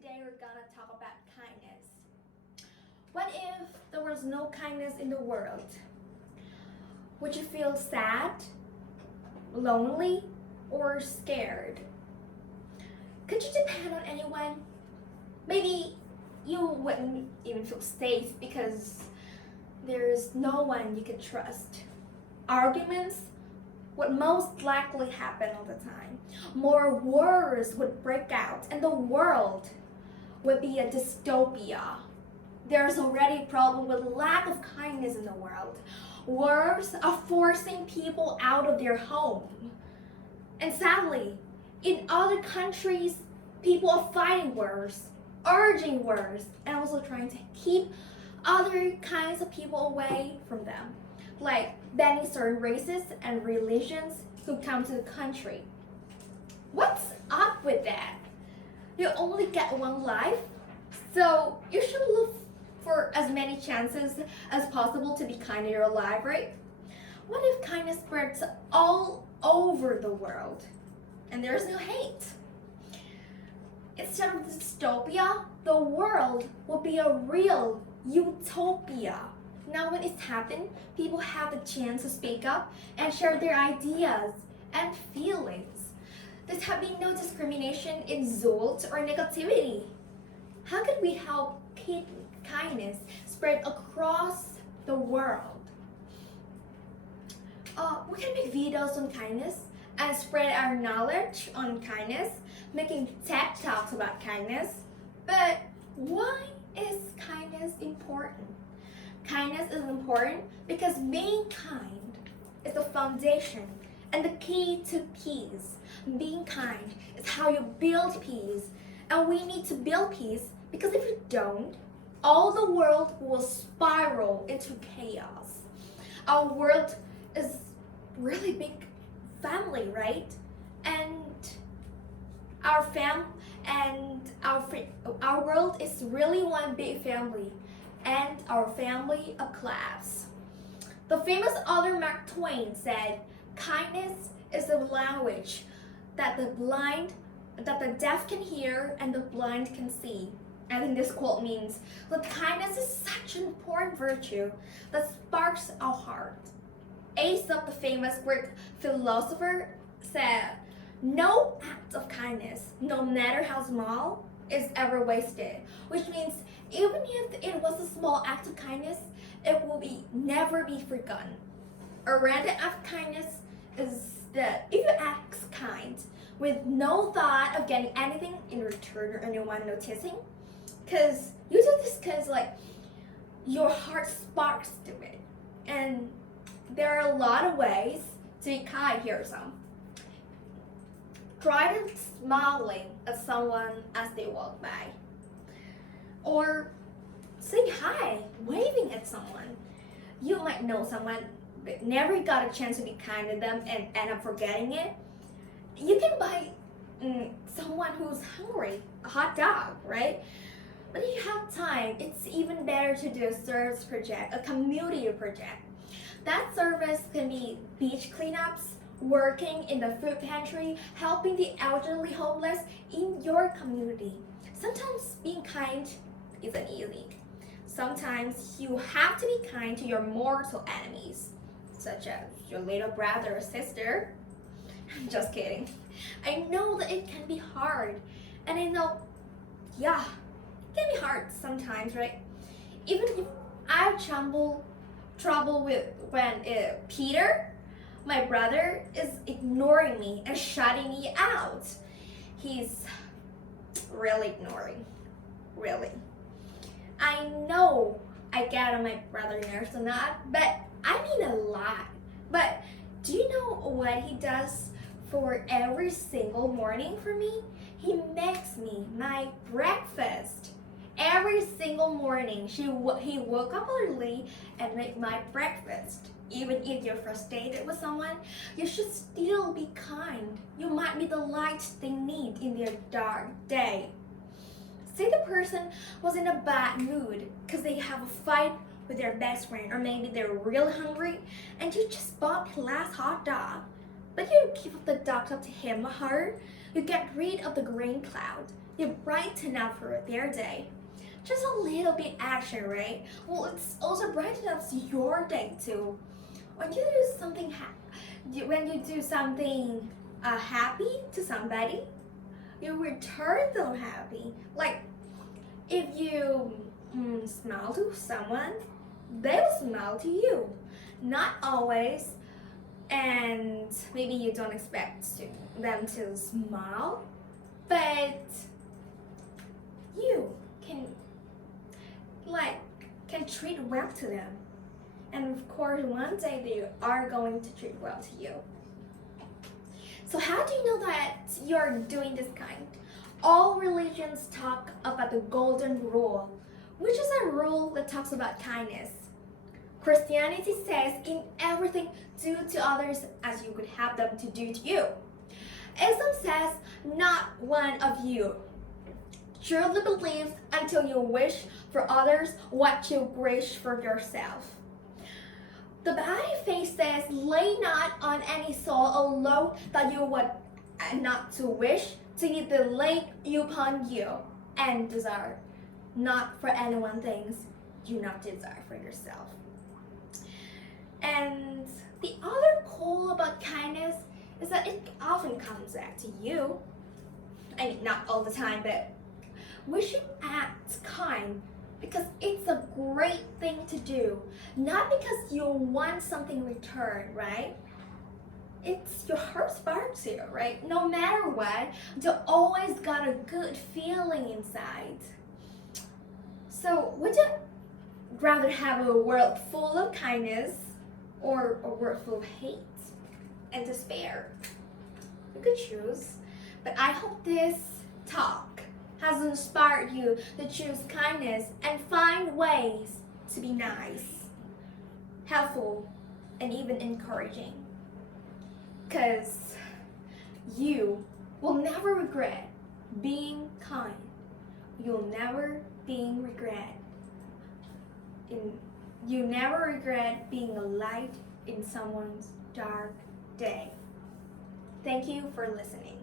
Today we're gonna talk about kindness. What if there was no kindness in the world? Would you feel sad, lonely, or scared? Could you depend on anyone? Maybe you wouldn't even feel safe because there's no one you could trust. Arguments would most likely happen all the time. More wars would break out, and the world would be a dystopia. There's already a problem with lack of kindness in the world. Wars are forcing people out of their home. And sadly, in other countries, people are fighting wars, urging wars, and also trying to keep other kinds of people away from them, like banning certain races and religions who come to the country. What's up with that? You only get one life, so you should look for as many chances as possible to be kind in your life, right? What if kindness spreads all over the world and there's no hate? Instead of dystopia, the world will be a real utopia. Now when it's happened, people have the chance to speak up and share their ideas and feelings. There's have been no discrimination, insult, or negativity. How could we help keep kindness spread across the world? We can make videos on kindness and spread our knowledge on kindness, making TED Talks about kindness. But why is kindness important? Kindness is important because being kind is the foundation and the key to peace. Being kind is how you build peace, and we need to build peace because if you don't, all the world will spiral into chaos. Our world is really big family, right? And our world is really one big family, and our family a class. The famous author Mark Twain said, "Kindness is the language that the deaf can hear and the blind can see." I think this quote means that kindness is such an important virtue that sparks our heart. Aesop, the famous Greek philosopher, said, "No act of kindness, no matter how small, is ever wasted," which means even if it was a small act of kindness, it will never be forgotten. A random act of kindness is that if you act kind with no thought of getting anything in return or anyone noticing, because you do this because your heart sparks to it. And there are a lot of ways to be kind. Here are some. Try to smiling at someone as they walk by. Or say hi, waving at someone. You might know someone but never got a chance to be kind to them and end up forgetting it. You can buy someone who's hungry a hot dog, right? But if you have time, it's even better to do a service project, a community project. That service can be beach cleanups, working in the food pantry, helping the elderly homeless in your community. Sometimes being kind isn't easy. Sometimes you have to be kind to your mortal enemies, such as your little brother or sister. I'm just kidding. I know that it can be hard, and I know, yeah, it can be hard sometimes, right? Even if I have trouble with when Peter, my brother, is ignoring me and shutting me out. He's really ignoring, really. I know I get on my brother's nerves or not, but I mean a lot. But do you know what he does for every single morning for me? He makes me my breakfast. Every single morning, he woke up early and made my breakfast. Even if you're frustrated with someone, you should still be kind. You might be the light they need in their dark day. Say the person was in a bad mood because they have a fight with their best friend, or maybe they're really hungry and you just bought the last hot dog, but you give the dog up to him or her You get rid of the green cloud. You brighten up for their day. Just a little bit action, right? Well, it's also brighten up your day too. When you do something, when you do something happy to somebody, you return them happy. Like if you smile to someone, they will smile to you. Not always, and maybe you don't expect them to smile, but you can treat well to them, and of course one day they are going to treat well to you. So how do you know that you're doing this kind? All religions talk about the golden rule, which is a rule that talks about kindness. Christianity says in everything, do to others as you would have them to do to you. Islam says not one of you truly believes until you wish for others what you wish for yourself. The Baha'i faith says, lay not on any soul a load that you would not to wish to either lay upon you, and desire not for anyone things you not desire for yourself. And the other cool about kindness is that it often comes back to you. I mean, not all the time, but we should act kind because it's a great thing to do. Not because you want something in return, right? It's your heart sparks you, right? No matter what, you always got a good feeling inside. So would you rather have a world full of kindness or a world full of hate and despair? You could choose. But I hope this talk has inspired you to choose kindness and find ways to be nice, helpful, and even encouraging. Because you will never regret being kind. You'll never regret being a light in someone's dark day. Thank you for listening.